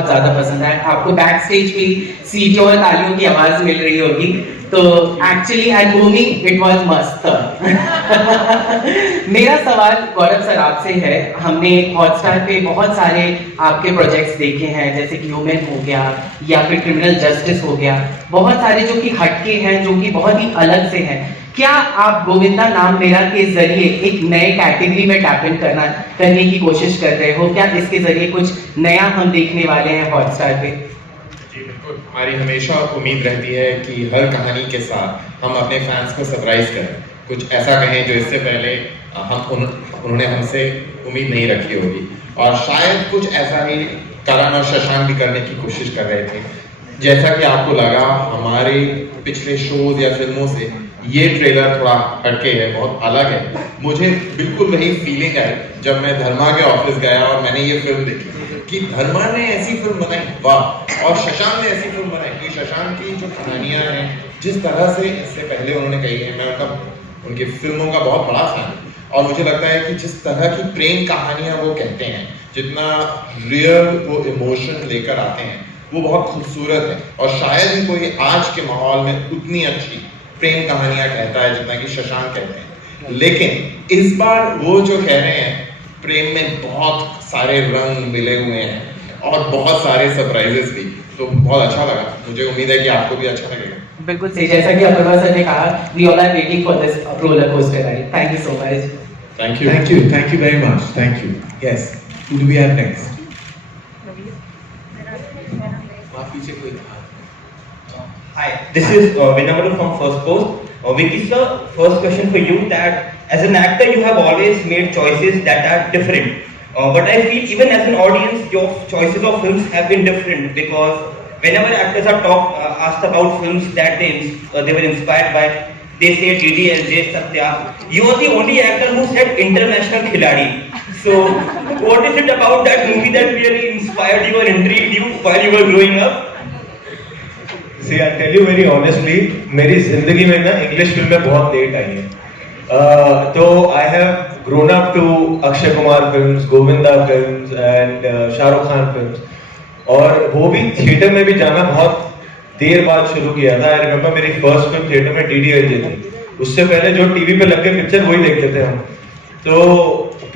बहुत ज़्यादा पसंद आया। आपको बैक स्टेज भी सीटियों और तालियों की आवाज़ मिल रही होगी, तो actually eight moving it was मस्त। मेरा सवाल गौरव सर आपसे है, हमने हॉटस्टार पे बहुत सारे आपके प्रोजेक्ट्स देखे हैं, जैसे कि ह्यूमन हो गया या फिर क्रिमिनल जस्टिस हो गया, बहुत सारे जो कि हटके हैं, जो कि बहुत ही अलग से हैं। क्या आप गोविंदा नाम मेरा के जरिए एक नए कैटेगरी में टैप इन करने की कोशिश कर रहे हो? क्या इसके जरिए कुछ नया हम देखने वाले हैं हॉटस्टार पे? जी बिल्कुल, हमारी हमेशा उम्मीद रहती है कि हर कहानी के साथ हम अपने फैंस को सरप्राइज करें, कुछ ऐसा कहें जो इससे पहले उन्होंने हमसे उम्मीद नहीं रखी होगी। और शायद कुछ ऐसा ही करण और शशांक भी करने की कोशिश कर रहे थे। जैसा कि आपको लगा हमारे पिछले शोज या फिल्मों से ये ट्रेलर थोड़ा हटके है, बहुत अलग है। मुझे बिल्कुल वही फीलिंग है जब मैं धर्मा के ऑफिस गया और मैंने ये फिल्म देखी कि धर्मा ने ऐसी फिल्म बनाई, वाह, और शशांक ने ऐसी फिल्म बनाई कि शशांक की जो कहानियां हैं, जिस तरह से इससे पहले उन्होंने कही है, मैं उनकी फिल्मों का बहुत बड़ा फैन। और मुझे लगता है कि जिस तरह की प्रेम कहानियां वो कहते हैं, जितना रियल वो इमोशन लेकर आते हैं, वो बहुत खूबसूरत है। और शायद ही कोई आज के माहौल में उतनी अच्छी प्रेम कहानियां कहता है जितना कि शशांक कहते हैं। लेकिन इस बार वो जो कह रहे हैं, प्रेम में बहुत सारे रंग मिले हुए हैं और बहुत सारे सरप्राइजेस भी, तो बहुत अच्छा लगा। मुझे उम्मीद है कि आपको भी अच्छा लगेगा। बिल्कुल सही, जैसा कि अपूर्वा सर ने कहा, we all are waiting for this roller coaster ride. Thank you so much. Thank you very much. Thank you. Yes. Who do we have next? Hi, this is Vinamra from First Post. Vicky sir, first question for you, that as an actor you have always made choices that are different. But I feel even as an audience, your choices of films have been different, because whenever actors are asked about films that they were inspired by, they say DDLJ, Satya. You are the only actor who said international khiladi. So, what is it about that movie that really inspired you or intrigued you while you were growing up? See, I'll tell you very honestly, मेरी जिंदगी में ना English फिल्में बहुत late आई हैं। तो I have grown up to Akshay Kumar films, Govinda films and Shahrukh Khan films, और वो भी थिएटर में भी जाना बहुत देर बाद शुरू किया था। आई रिमेम्बर मेरी फर्स्ट फिल्म थिएटर में DDLJ थी। उससे पहले जो टीवी पे लग के पिक्चर वही देखते थे हम। तो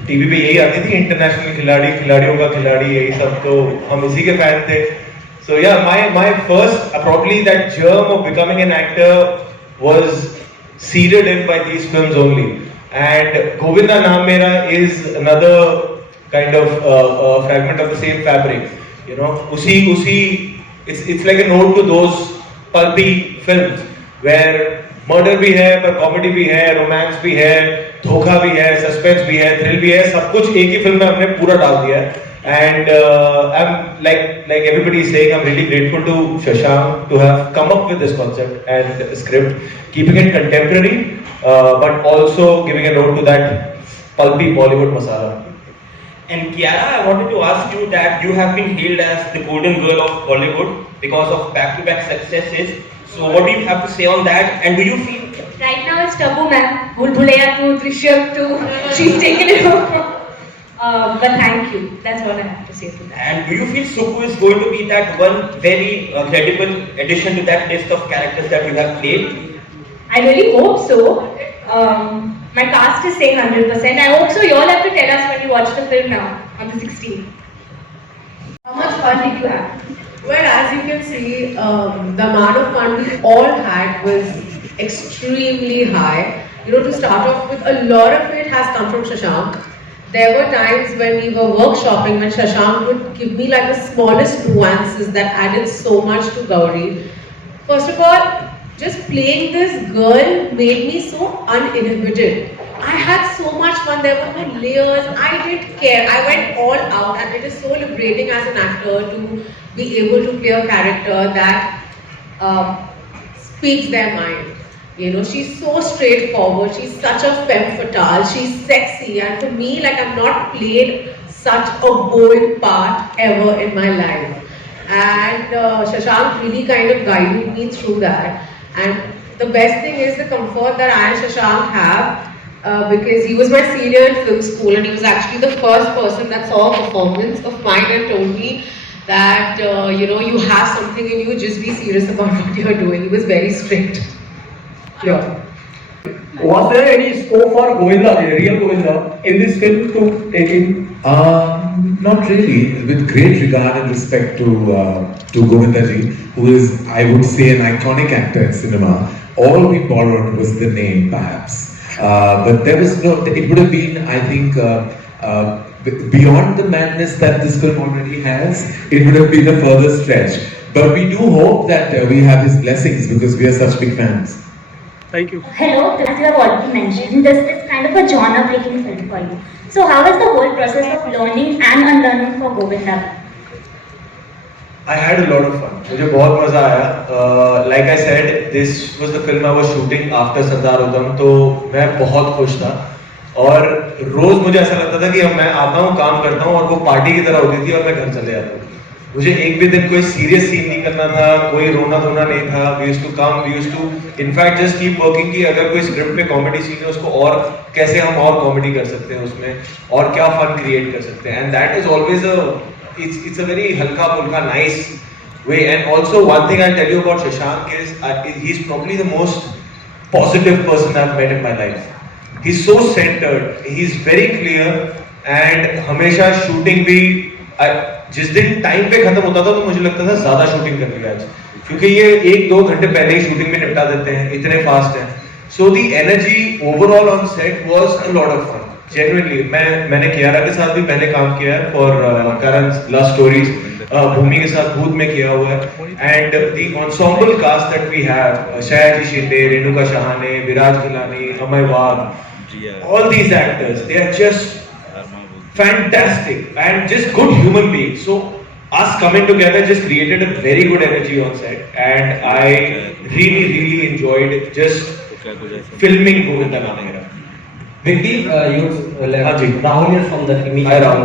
टीवी पे यही आती थी, इंटरनेशनल खिलाड़ी, खिलाड़ियों का खिलाड़ी, यही सब, तो हम इसी के फैन थे। So yeah, my first, probably that germ of becoming an actor was seeded in by these films only. And Govinda Naam Mera is another kind of fragment of the same fabric. You know, it's like a nod to those pulpy films where murder भी है, पर comedy भी है, romance भी है, धोखा भी है, suspense भी है, thrill भी है, सब कुछ एक ही फिल्म में हमने पूरा डाल दिया है। And I'm like everybody is saying, I'm really grateful to Shashank to have come up with this concept and script, keeping it contemporary, but also giving a note to that pulpy Bollywood masala. And Kiara, I wanted to ask you that you have been hailed as the golden girl of Bollywood because of back-to-back successes. So what do you have to say on that? And do you feel right now it's Tabu ma'am, Bhul Bhulaiya 2, Drishyam 2, she's taken it over. But thank you. That's all I have to say to that. And do you feel Suku is going to be that one very credible addition to that list of characters that you have played? I really hope so. My cast is saying 100%. I hope so. You all have to tell us when you watch the film now on the 16th. How much fun did you have? Well, as you can see, the amount of fun we all had was extremely high. You know, to start off with, a lot of it has come from Shashank. There were times when we were workshopping when Shashank would give me like the smallest nuances that added so much to Gauri. First of all, just playing this girl made me so uninhibited. I had so much fun. There were no layers. I didn't care. I went all out, and it is so liberating as an actor to be able to play a character that speaks their mind. You know, she's so straightforward. She's such a femme fatale. She's sexy, and for me, like, I've not played such a bold part ever in my life. And Shashank really kind of guided me through that. And the best thing is the comfort that I and Shashank have. Because he was my senior in film school, and he was actually the first person that saw a performance of mine and told me that you know, you have something in you, just be serious about what you're doing. He was very strict. Yeah. Was there any scope for Govinda, the real Govinda, in this film to take in? Not really. With great regard and respect to Govinda ji, who is, I would say, an iconic actor in cinema. All we borrowed was the name, perhaps. But there was no. It would have been, I think, beyond the madness that this film already has. It would have been a further stretch. But we do hope that we have his blessings because we are such big fans. Thank you. Hello, as you have already mentioned, this is kind of a genre-breaking film for you. So how is the whole process of learning and unlearning for Govinda? I had a lot of fun. मुझे बहुत मजा आया. Like I said, this was the film I was shooting after Sardar Udham, तो मैं बहुत खुश था. और रोज मुझे ऐसा लगता था कि मैं आता हूँ, काम करता हूँ और वो पार्टी की तरह होती थी और मैं घर चले जाता हूँ. मुझे एक भी दिन कोई सीरियस सीन नहीं करना था, कोई रोना धोना नहीं था. We used to come, we used to in fact just keep working कि अगर कोई स्क्रिप्ट पे कॉमेडी सीन है उसको और कैसे हम और कॉमेडी कर सकते हैं उसमें, और क्या फन क्रिएट कर सकते हैं. And that is always it's a very halka pulka nice way. And also one thing I'll tell you about Shashank is he's probably the most positive person I've met in my life. He's so centered, he's very clear, and हमेशा shooting भी जिस दिन time पे खत्म होता था तो मुझे लगता था ज्यादा शूटिंग कर लिया आज, क्योंकि ये 1-2 घंटे पहले ही शूटिंग में निपटा देते हैं, इतने फास्ट हैं. So the energy overall on set was a lot of fun. Genuinely मैंने कियारा के साथ भी पहले काम किया है for Karan love stories, Bhumi के साथ भूत में किया हुआ है. And the ensemble cast that we have, Sayaji Shinde, Renuka Shahane, Viraj Khilani, Amey Wagh, all these actors, they are just fantastic and just good human beings. So us coming together just created a very good energy on set, and I really enjoyed just filming Govinda Mera. Vicky, हाँ जी. Rahul here from the film. Hi Rahul.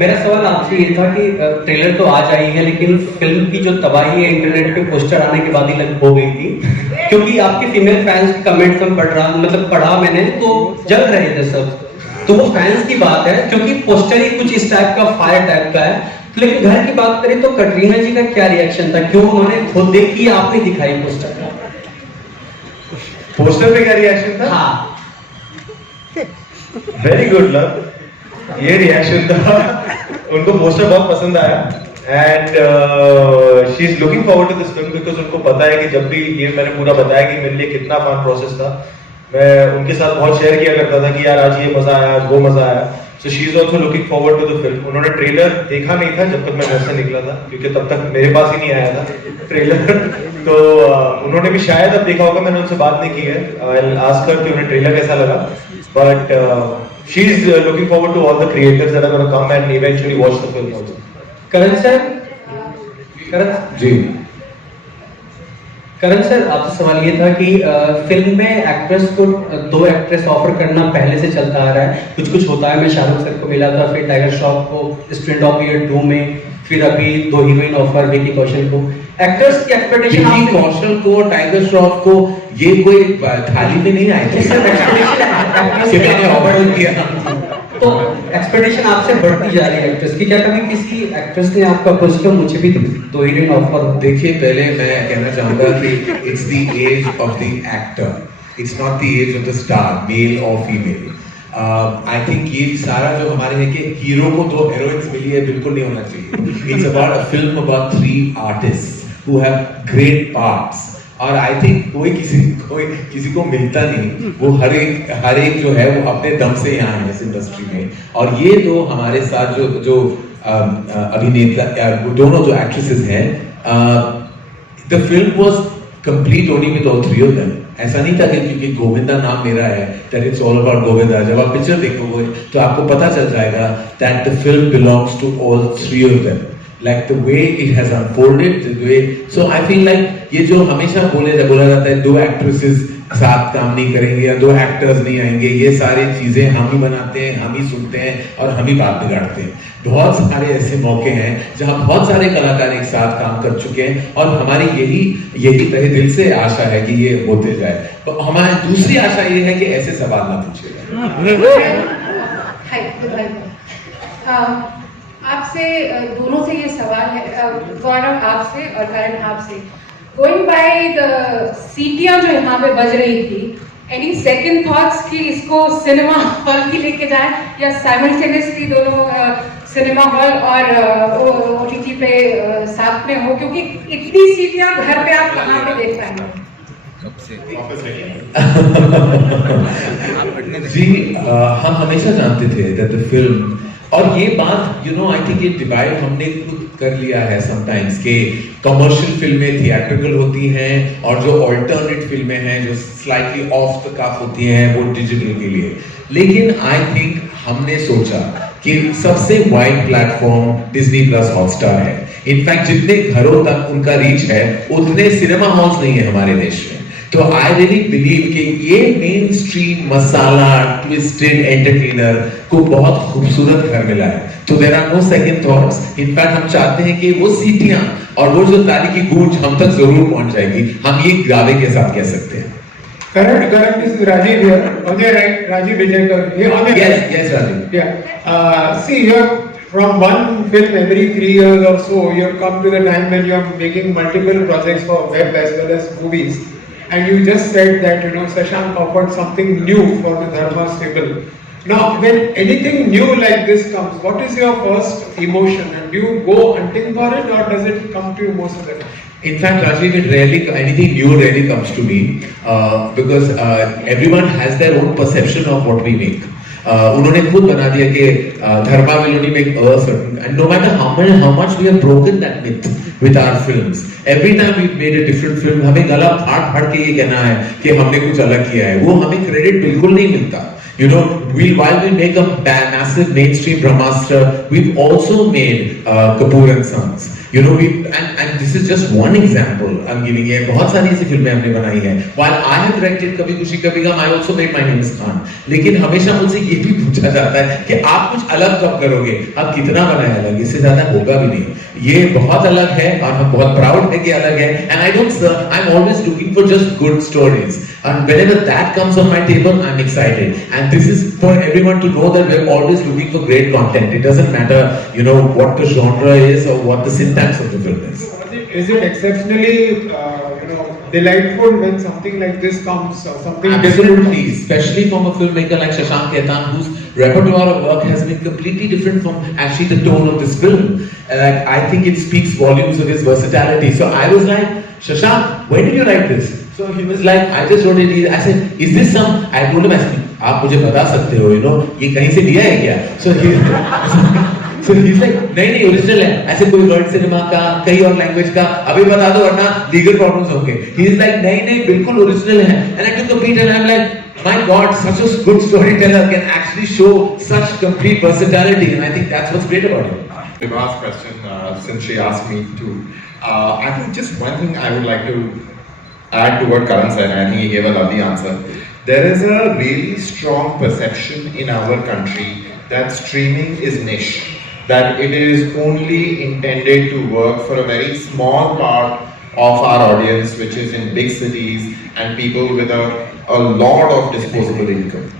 मेरा सवाल आपसे ये था कि trailer तो आज आई है, लेकिन फिल्म की जो तबाही है इंटरनेट पे पोस्टर आने के बाद ही लग हो गई थी, क्योंकि आपके फीमेल फैंस के कमेंट्स में पढ़ा मैंने तो जल रहे थे सब. तो वो फैंस की बात है, क्योंकि पोस्टर ही कुछ इस टाइप का, फायर टाइप का है. लेकिन घर की बात करें तो कटरीना जी का क्या रिएक्शन था? क्यों उन्होंने खुद देखी, आपने दिखाई पोस्टर? पोस्टर पे क्या रिएक्शन था? हाँ, वेरी गुड लव, ये रिएक्शन था. उनको पोस्टर बहुत पसंद आया and she is looking forward to this film because उनको पता है कि जब भी ये मैंने पूरा बताया कि मेरे लिए कितना फन प्रोसेस था, मैं उनके साथ बहुत शेयर किया करता था कि यार आज ये मजा आया, आज वो मजा आया. So she is also looking forward to the film. उन्होंने ट्रेलर देखा नहीं था जब तक मैं घर से निकला था, क्योंकि तब तक मेरे पास ही नहीं आया था ट्रेलर. तो उन्होंने भी शायद अब देखा होगा, मैंने उनसे बात नहीं की है. आई विल आस्क हर कि उन्हें ट्रेलर कैसा लगा. But she is looking forward to all the creators that are gonna come and eventually watch the film also. Karan sir, Karan ji. Karan sir, आपसे सवाल ये था कि फिल्म में एक्ट्रेस को 2 एक्ट्रेस ऑफर करना पहले से चलता आ रहा है, कुछ होता है. मैं शाहरुख सर को मिला था, फिर टाइगर श्रॉफ को स्टूडेंट ऑफ ईयर 2 में, फिर अभी 2 हीरोइन ऑफर विकी कौशल को. एक्टर्स की एक्सपेक्टेशन, विकी कौशल को, टाइगर श्रॉफ को, ये कोई थाली में नहीं आए थे कि मैंने ऑफर किया. तो एक्सपेक्टेशन आपसे बढ़ती जा रही है एक्ट्रेस की. क्या कभी किसी एक्ट्रेस ने आपको अप्रोच किया, मुझे भी 2 हीरोइन ऑफर? देखिए, पहले मैं कहना चाहूंगा कि it's the age of the actor, it's not the age of the star, male और फीमेल. आई थिंक ये सारा जो हमारे है कि हीरो को 2 हीरोइंस मिली है, बिल्कुल नहीं होना चाहिए. It's about a film about 3 artist who have great parts. और आई थिंक कोई किसी को मिलता नहीं. वो हर एक जो है वो अपने दम से यहाँ है इस इंडस्ट्री में. और ये 2 हमारे साथ जो अभिनेता, दोनों जो एक्ट्रेसेस हैं, the film was complete only with all 3 of them. ऐसा नहीं था कि क्योंकि गोविंदा नाम मेरा है that it's all about Govinda. जब आप पिक्चर देखोगे तो आपको पता चल जाएगा that the film belongs to all 3 of them. Like the way it has unfolded, the way, so I feel like ये जो हमेशा बोला जाता है 2 एक्ट्रेसेस साथ काम नहीं करेंगे या 2 एक्टर्स नहीं आएंगे, ये सारी चीजें हम ही बनाते हैं, हम ही सुनते हैं और हम ही बात बिगाड़ते हैं. बहुत सारे ऐसे मौके हैं जहां बहुत सारे कलाकार एक साथ काम कर चुके हैं और हमारी यही तहे दिल से आशा है कि ये होते जाए. तो हमारी दूसरी आशा ये है कि ऐसे सवाल ना पूछेगा. आप आपसे दोनों से ये सवाल है, गौरव आपसे और करण आपसे, गोइंग बाय द सीटियां जो यहाँ पे बज रही थी, एनी सेकंड थॉट्स कि इसको सिनेमा हॉल की लेके जाए या साइमल्टेनियसली दोनों सिनेमा हॉल और ओटीटी पे साथ में हो, क्योंकि इतनी सीटियां घर पे आप कहाँ पे देख पाएंगे? जी हम हमेशा जानते थे that the film, और ये बात आई थिंक ये डिवाइड हमने खुद कर लिया है समटाइम्स कि कमर्शियल फिल्में थिएट्रिकल होती हैं और जो ऑल्टरनेट फिल्में हैं जो स्लाइटली ऑफ द कफ होती हैं वो डिजिटल के लिए। लेकिन आई थिंक हमने सोचा कि सबसे wide platform Disney plus Hotstar है। इनफैक्ट जितने घरों तक उनका रीच है उतने सिनेमा हॉल्स नहीं है हमारे देश में। तो आई रियली बिलीव कि ये mainstream masala twisted entertainer को बहुत खूबसूरत घर मिला है। तो there are no second thoughts. In fact हम चाहते हैं कि वो सीटियां और वो जो ताली की गूंज हम तक जरूर पहुंच जाएगी, हम ये दावे के साथ कह सकते हैं। Karan, this is Rajiv here. On your right, Rajiv Vijayakar. Here on your Yes, yes, Rajiv. Yeah. See, you're from one film every 3 years or so. You've come to the time when you're making multiple projects for web as well as movies. And you just said that Shashank offered something new for the Dharma stable. Now, when anything new like this comes, what is your first emotion? And do you go hunting for it, or does it come to you most of the time? In fact, Rajiv, anything new rarely comes to me because everyone has their own perception of what we make. उन्होंने खुद बना दिया कि धर्मा will only make a certain, and no matter how much we have broken that myth with our films, every time we've made a different film, हमें गला फाड़ के ये कहना है कि हमने कुछ अलग किया है, वो हमें क्रेडिट बिल्कुल नहीं मिलता। While we make a massive mainstream Brahmastra, we've also made Kapoor and Sons. And this is just one example I'm giving you. बहुत सारी ऐसी फिल्में हमने बनाई हैं। While I have directed कभी खुशी कभी गम, I also made My Name is Khan. लेकिन हमेशा मुझसे ये भी पूछा जाता है कि आप कुछ अलग कब करोगे? आप कितना बनाए अलग? इससे ज्यादा होगा भी नहीं। ये बहुत अलग है और हम बहुत प्राउड है कि अलग है। And I'm always looking for just good stories. And whenever that comes on my table, I'm excited. And this is for everyone to know that we're always looking for great content. It doesn't matter, what the genre is or what the syntax of the film is. Is it exceptionally, delightful when something like this comes, or something Absolutely, especially from a filmmaker like Shashank Khaitan, whose repertoire of work has been completely different from actually the tone of this film. I think it speaks volumes of his versatility. So I was like, Shashank, when did you write this? So he was like, I just wrote it. I said, is this some? I told him, आप मुझे बता सकते हो, ये कहीं से लिया है क्या? So he's like, नहीं ओरिजिनल है, ऐसे कोई वर्ड सिनेमा का कई और लैंग्वेज का अभी बता दो वरना लीगल प्रॉब्लम्स होंगे। He is like, नहीं बिल्कुल ओरिजिनल है। And I took a beat and I'm like, my God, such a good storyteller can actually show such complete versatility, and I think that's what's great about him. The last question, since she asked me to, I think just one thing I would like to add to what Karan said, and I think he gave a lovely answer. There is a really strong perception in our country that streaming is niche, that it is only intended to work for a very small part of our audience, which is in big cities and people with a lot of disposable income.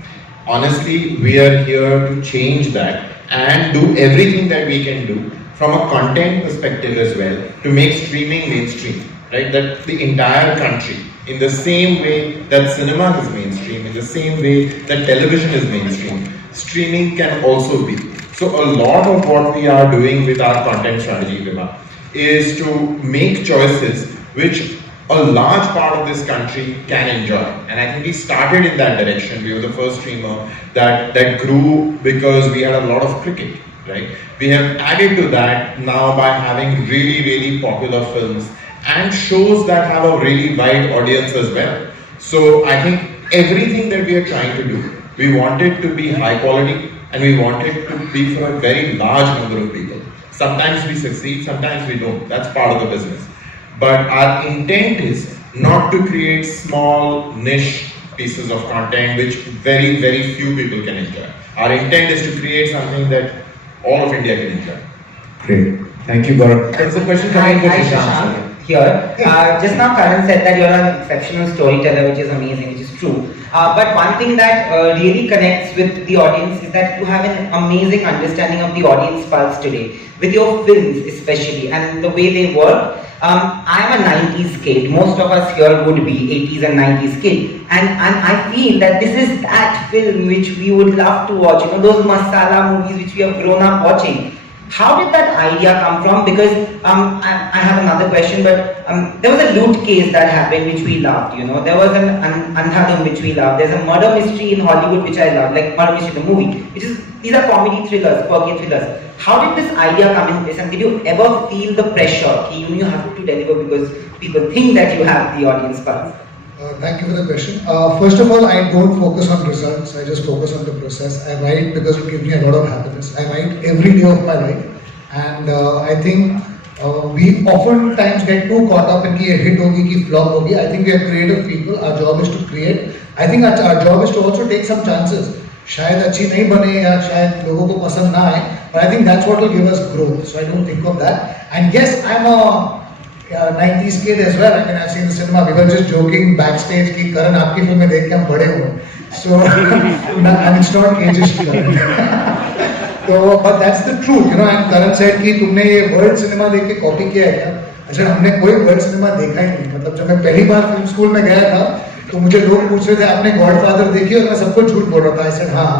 Honestly, we are here to change that and do everything that we can do from a content perspective as well to make streaming mainstream, right? That the entire country, in the same way that cinema is mainstream, in the same way that television is mainstream, streaming can also be. So a lot of what we are doing with our content strategy, Vima, is to make choices which a large part of this country can enjoy. And I think we started in that direction. We were the first streamer that grew because we had a lot of cricket, right? We have added to that now by having really, really popular films and shows that have a really wide audience as well. So I think everything that we are trying to do, we want it to be high quality and we want it to be for a very large number of people. Sometimes we succeed, sometimes we don't. That's part of the business. But our intent is not to create small niche pieces of content which very, very few people can enjoy. Our intent is to create something that all of India can enjoy. Great. Thank you, Gaurav. There's a question coming for Shashank. Here. Just now Karan said that you're an exceptional storyteller, which is amazing, which is true. But one thing that really connects with the audience is that you have an amazing understanding of the audience pulse today, with your films especially, and the way they work. I'm a 90s kid, most of us here would be 80s and 90s kid, and I feel that this is that film which we would love to watch, you know, those masala movies which we have grown up watching. How did that idea come from? Because I have another question, but there was a loot case that happened which we loved, you know. There was an Andhadhun which we loved. There's a murder mystery in Hollywood which I love, like Murder Mystery the movie, which is, these are comedy thrillers, quirky thrillers. How did this idea come in place, and did you ever feel the pressure that you have to deliver because people think that you have the audience pulse? Thank you for the question. First of all, I don't focus on results, I just focus on the process. I write because it gives me a lot of happiness. I write every day of my life, and I think we oftentimes get too caught up in ki hit hogi, ki flop hogi. I think we are creative people, our job is to create. I think our job is to also take some chances. शायद अच्छी नहीं बने या शायद लोगों को पसंद ना आए, but I think that's what will give us growth. So I don't think of that. And yes, I'm a 90s kid as well. I mean, I've seen the cinema. We were just joking backstage कि Karan आपकी फिल्में देख के हम बड़े हुए. So and it's not ageist Karan. So but that's the truth, you know. And Karan said कि तुमने ये वर्ल्ड सिनेमा देख के कॉपी किया है क्या? अच्छा, हमने कोई वर्ल्ड सिनेमा देखा ही नहीं. मतलब जब मैं पहली बार फिल्म स्कूल में गया था तो मुझे लोग पूछ रहे थे आपने गॉडफादर देखी, और मैं सबको झूठ बोल रहा था. I said हाँ.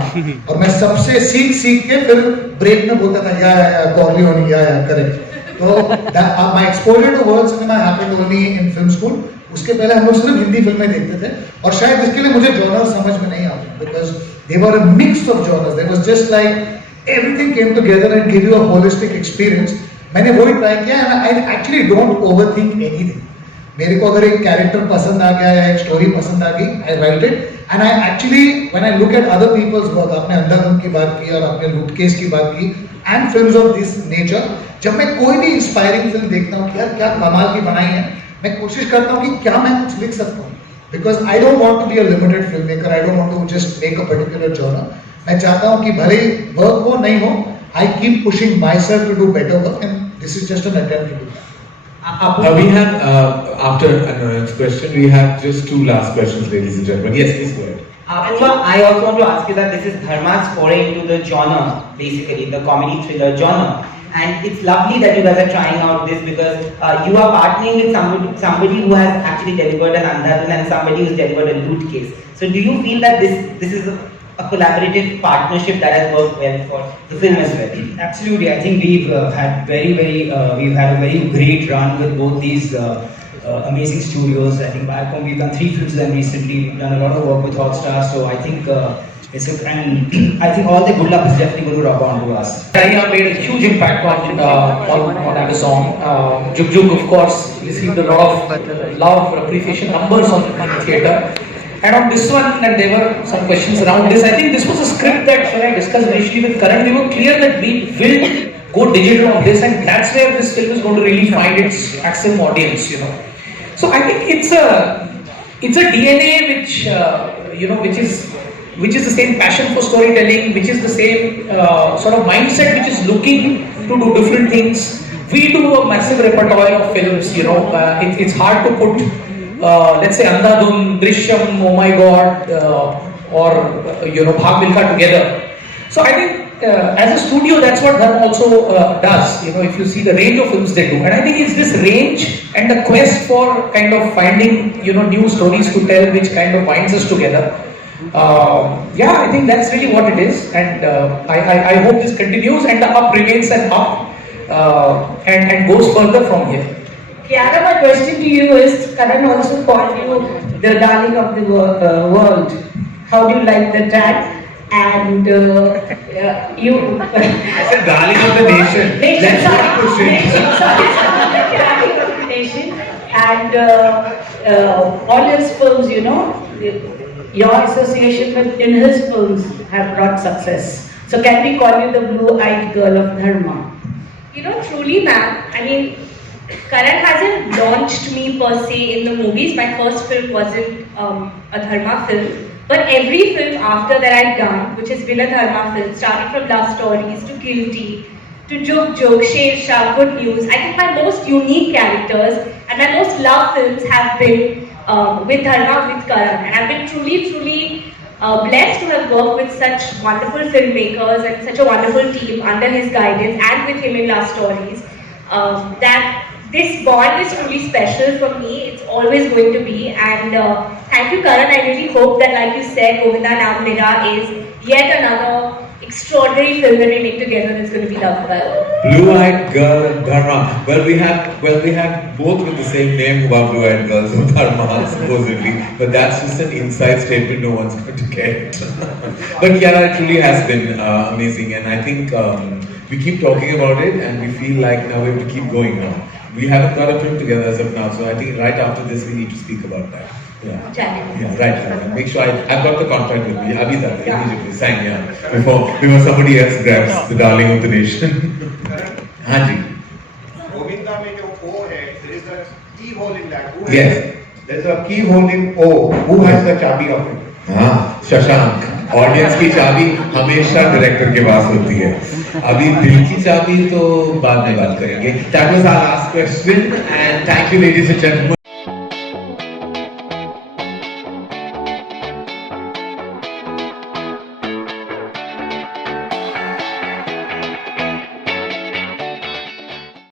और मैं सबसे सीख के फिर ब्रेक में बोलता था या कॉर्लियोनी या correct. So my exposure to world cinema happened only in film school. उसके पहले हम लोग सिर्फ हिंदी फिल्में देखते थे, और शायद इसके लिए मुझे जॉनर समझ में नहीं आते, because they were a mix of genres. There was just like everything came together and gave you a holistic experience. मैंने वही ट्राई किया, and I actually don't overthink anything. मेरे को अगर एक कैरेक्टर पसंद आ गया या एक स्टोरी पसंद आ गई, I write it. And I actually, when I look at other people's work, आपने अंधाधुन की बात की और आपने लूट केस की बात की, and films of this nature, जब मैं कोई भी इंस्पायरिंग फिल्म देखता हूँ कि यार क्या कमाल की बनाई है, मैं कोशिश करता हूँ कि क्या मैं कुछ लिख सकता हूँ. Because I don't want to be a limited filmmaker. I don't want to just make a particular genre. मैं चाहता हूँ कि भले वर्क हो नहीं हो, I keep pushing myself to do better work, and this is just an attempt to do that. We have, after Anurag's question, we have just two last questions, ladies and gentlemen. Yes, please go ahead. I also want to ask you that this is Dharma's foray into the genre, basically, the comedy thriller genre. And it's lovely that you guys are trying out this, because you are partnering with somebody who has actually delivered an Andhadhun and somebody who's delivered a loot case. So do you feel that this is a collaborative partnership that has worked well for the film as well? Absolutely. I think we've had we've had a very great run with both these amazing studios. I think back home we've done 3 films with them recently. We've done a lot of work with Hotstar. So I think and I think all the good luck is definitely going to rub onto us. Kiara made a huge impact on Amazon. Juk Juk, of course, received a lot of love, appreciation, numbers on the theatre. And on this one, and there were some questions around this. I think this was a script that when I discussed initially with Karan, we were clear that we will go digital on this, and that's where this film is going to really find its maximum audience, you know. So I think it's a DNA which is the same passion for storytelling, which is the same sort of mindset which is looking to do different things. We do a massive repertoire of films, you know. It's hard to put let's say Andhadhun, Drishyam, Oh My God, or Bhag Milkha together. So I think as a studio, that's what Dharma also does. You know, if you see the range of films they do, and I think it's this range and the quest for kind of finding new stories to tell, which kind of binds us together. Yeah, I think that's really what it is, and I hope this continues and the up remains an up and goes further from here. Kiara, my question to you is, Karan also called you the darling of the world. How do you like the tag? And you... I said darling of the nation. That's not darling of the nation. And all his films, your association in his films have brought success. So can we call you the blue-eyed girl of Dharma? Truly, ma'am. I mean, Karan hasn't launched me per se in the movies. My first film wasn't a Dharma film. But every film after that I've done, which has been a Dharma film, starting from Love Stories to Guilty, to Juk Juk, Sher Shah, Good News, I think my most unique characters and my most loved films have been with Dharma, with Karan. And I've been truly blessed to have worked with such wonderful filmmakers and such a wonderful team under his guidance and with him in Last Stories. That this bond is truly special for me. It's always going to be. And thank you, Karan. I really hope that, like you said, Govinda, Naam, Mera is yet another extraordinary film that we make together that's going to be loved by all. Blue-eyed girl and Dharma. Well, we have both with the same name who are blue-eyed girls and Dharma supposedly, but that's just an inside statement no one's going to get. But Kiara, it truly has been amazing, and I think we keep talking about it, and we feel like now we have to keep going now. We haven't got a film together as of now, so I think right after this we need to speak about that. Yeah, right. Make sure I've got the contract with me. Abhi tak, immediately sign, before somebody else grabs the darling of the nation. Hanji. Govinda mein jo O hai, there is a keyhole in that. Yes. There is a keyhole in O. Who has the चाबी of it? हाँ, Shashank. Audience की चाबी हमेशा director के पास होती है. अभी दिल की चाबी तो बाद में बात करेंगे. That was our last question, and thank you, ladies and gentlemen.